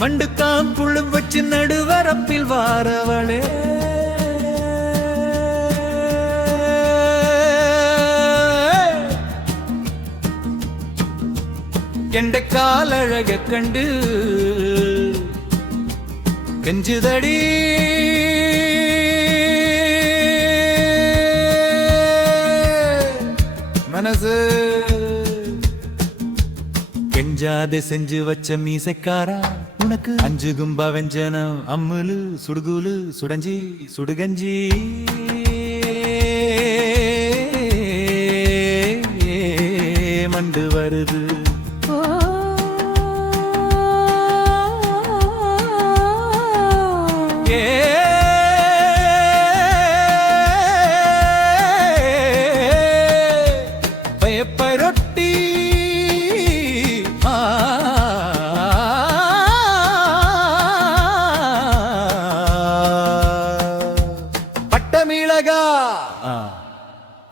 மண்டுக்காம் புழு வச்சு நடுவரப்பில் வாரவளே எண்ட காலழக கண்டு கெஞ்சுதடி மனசு கெஞ்சாத செஞ்சு வச்ச மீசைக்காரா உனக்கு அஞ்சு கும்பா வெஞ்சனம் அம்முலு சுடுகுலு சுடஞ்சி சுடுகஞ்சி மண்டு வருது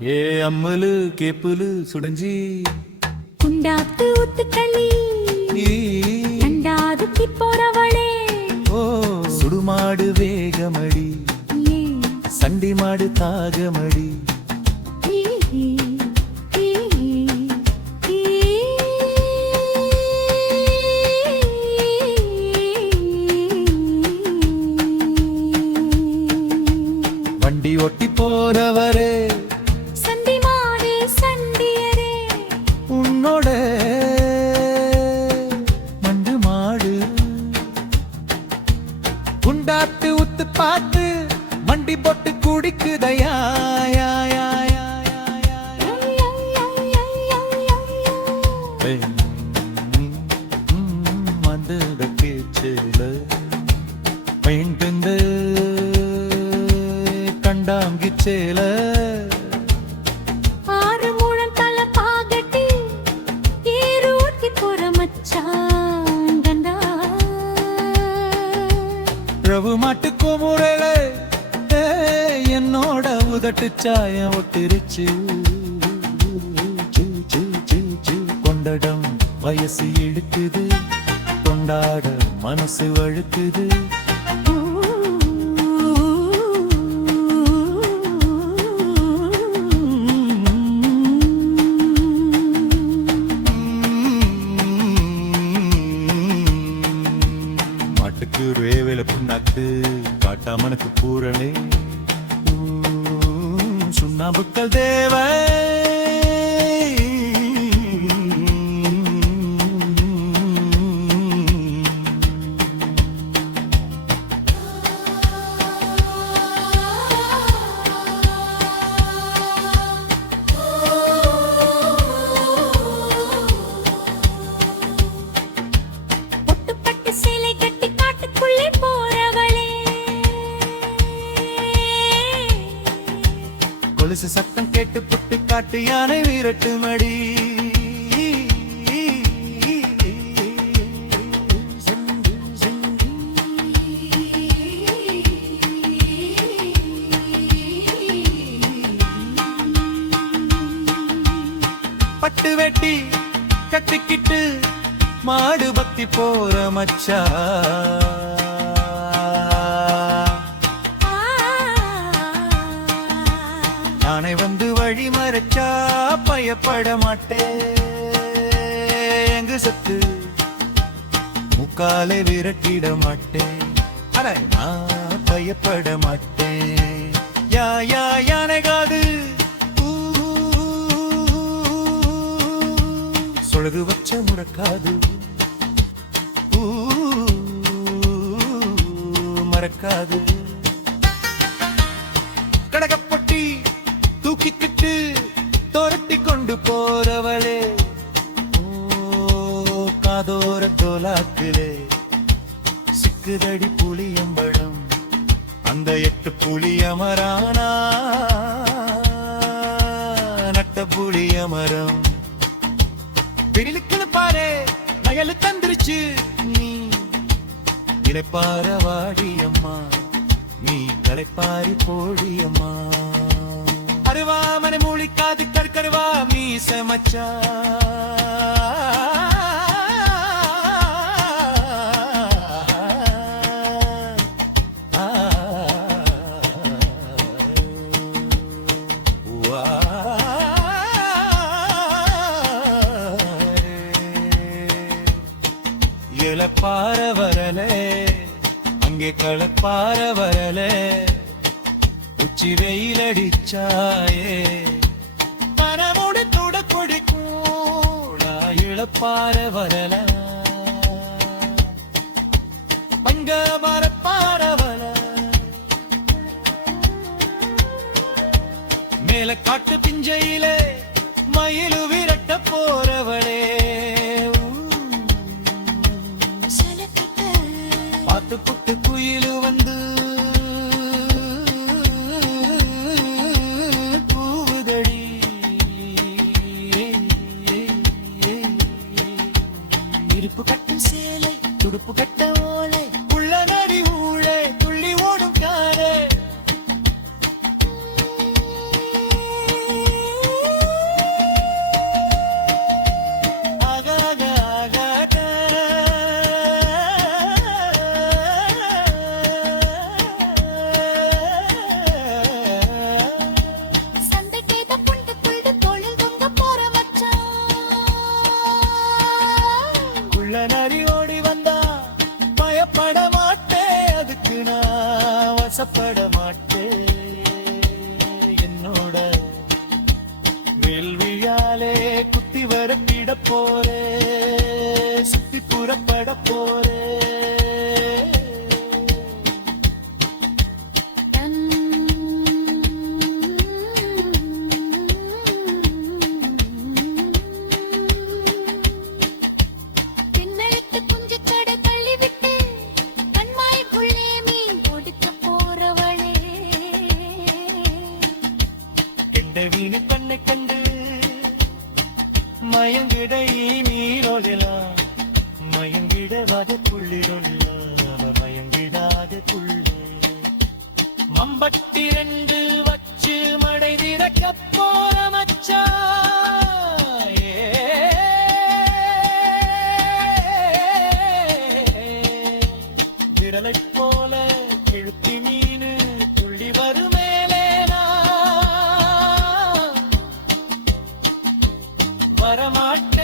ஏ அம்மலு கேப்புலு சுடஞ்சி குண்டாத்து ஊத்துக்களி கண்டாதுக்கி போறவளே ஓ சுடுமாடு வேகமடி சண்டி மாடு தாகமடி வண்டி ஒட்டி போறவரே உன்னோட மண்டு மாடு குண்டாத்து உத்து பார்த்து மண்டி போட்டு குடிக்குதையா மந்த பேச்சுல பெண்டு கண்டாங்கிச்சேல பிரபு மாட்டு கோமுறையில என்னோட உதட்டு சாயம் ஒட்டிருச்சு கொண்டடம் வயசு இழுக்குது கொண்டாட மனசு வழுக்குது ரேவேல புண்ணாக்கு காட்டாமனுக்கு பூரணே சுண்ணாம்புக்கள் தேவை கொலுசு சத்தம் கேட்டு புட்டு காட்டு யானை வீரட்டு மடி பட்டு வெட்டி கட்டிக்கிட்டு மாடு பத்தி போற மச்சா நானே வந்து வழி மறைச்சா பயப்பட மாட்டேன் எங்கு சத்து முக்காலை விரட்டிட மாட்டேன் நான் பயப்பட மாட்டேன் யானை காது சொழுது வச்ச முறக்காது மறக்காது கடகப்பட்டி தூக்கிக்கிட்டு துரட்டி கொண்டு போறவளே காதோர தோலாக்குலே சிக்குதடி புளியம்பழம் அந்த 8 புளியமரானா நட்ட புளியமரம் விரிலுக்குன்னு பாரு நயலு தந்துருச்சு நீ இளைப்பார வாடியம்மா நீ களைப்பாரி போடியம்மா அருவாமனை மூழிக்காது கருக்கருவா மீச மச்சா இளப்பார வரலே அங்கே களப்பார வரலே உச்சி வெயில் அடிச்சாயே மனமுடி துட கொடி கூட இளப்பார வரல அங்க மரப்பார வர மேல காட்டு பிஞ்சையிலே மயிலு விரட்ட போறவளே பாத்து புட்டு குயிலு வந்து பூவுதடி இருப்பு கட்டும் சேலை துடுப்பு கட்ட ஓலை உள்ள நரி ஊழே துள்ளி ஓடும் காரே நரி ஓடி வந்தா பயப்பட மாட்டேன் அதுக்கு நான் வசப்பட மாட்டேன் என்னோட வேள்வியாலே குத்தி வரப்பிட போரே சுத்தி புறப்பட போரே வீணு கண்ணை கண்டு மயங்கிட நீரொழலாம் மயங்கிடாத புள்ளிடொழலாம் மயங்கிடாத புள்ளி மம்பட்டி ரெண்டு வச்சு மடை திறக்க போற மச்சா விரலை போல கிழுத்தி மீனு துள்ளி வருமே வரமாட்டேன்